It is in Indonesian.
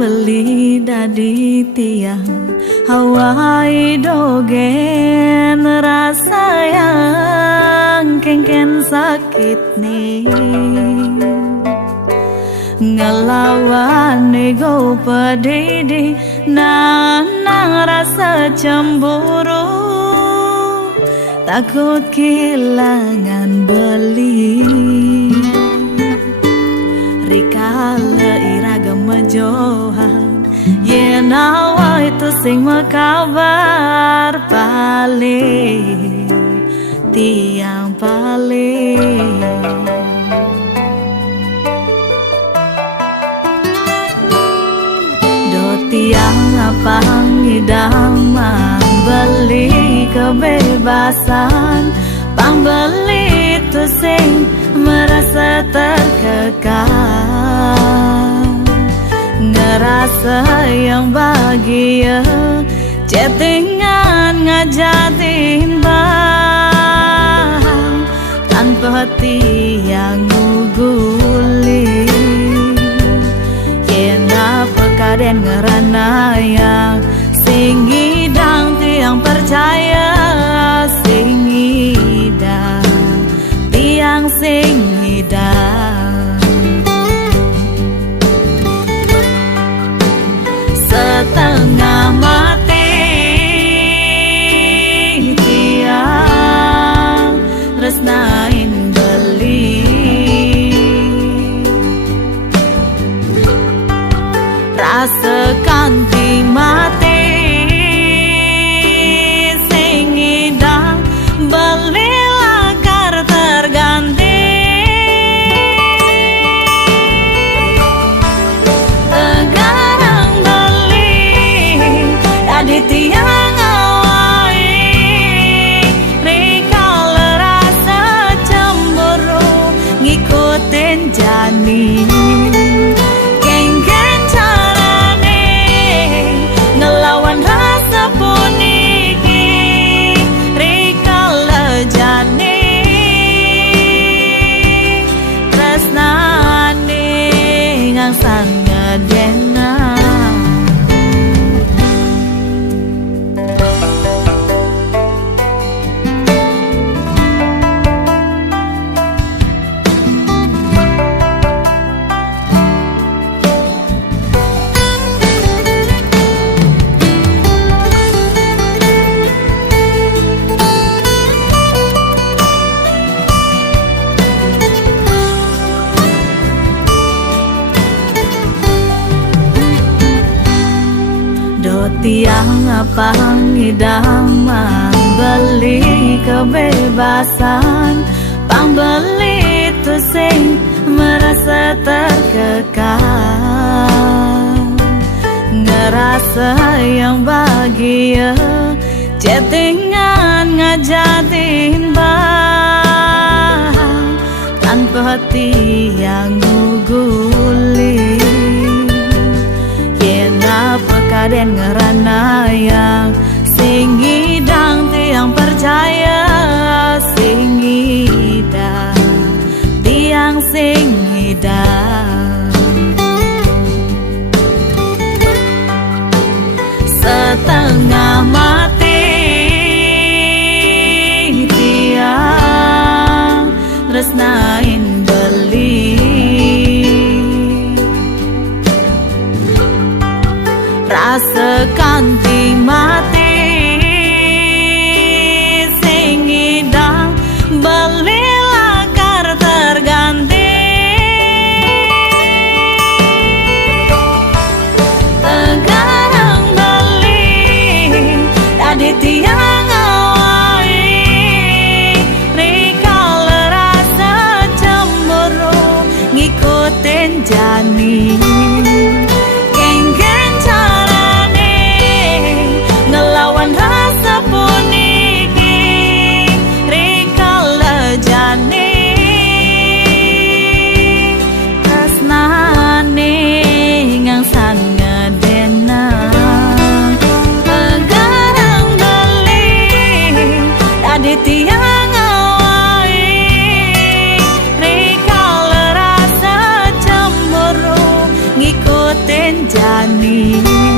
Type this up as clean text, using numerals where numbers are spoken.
beli dadi tiang Hawaii dogen rasa yang kengken sakit nih ngelawan ego pedih nang rasa cemburu takut kehilangan beli rikala iragam majohan yenawa itu sing makabar paling tiang paling do tiang apang idamang beli kebebasan pangbeli itu sing merasa terkekang ngerasa yang bahagia chattingan ngajatin bang tanpa tiang nguguli yena pekaden ngerana yang sing hidang tiang percaya sing hidang tiang sing hidang setengah mati tiang resnain beli rasa kanti mati sing hidang beli lakar terganti tegarang beli di tiang awai rikala rasa cemburu ngikutin jani kengken carane ngelawan rasa puniki rikala jani tresnane ngangsang ngadena tiang apang idamang beli kebebasan pangbeli itu sing merasa terkekang ngerasa yang bahagia chattingan ngajatin bang tanpa tiang nguguli yena pekaden ngerana yang sing hidang tiang percaya sing hidang tiang sing hidang setengah mati tiang resnain beli rasa kanti mati sing hidang beli lakar terganti tegarang beli di tiang awai rikala rasa cemburu ngikutin jani kengken carane jani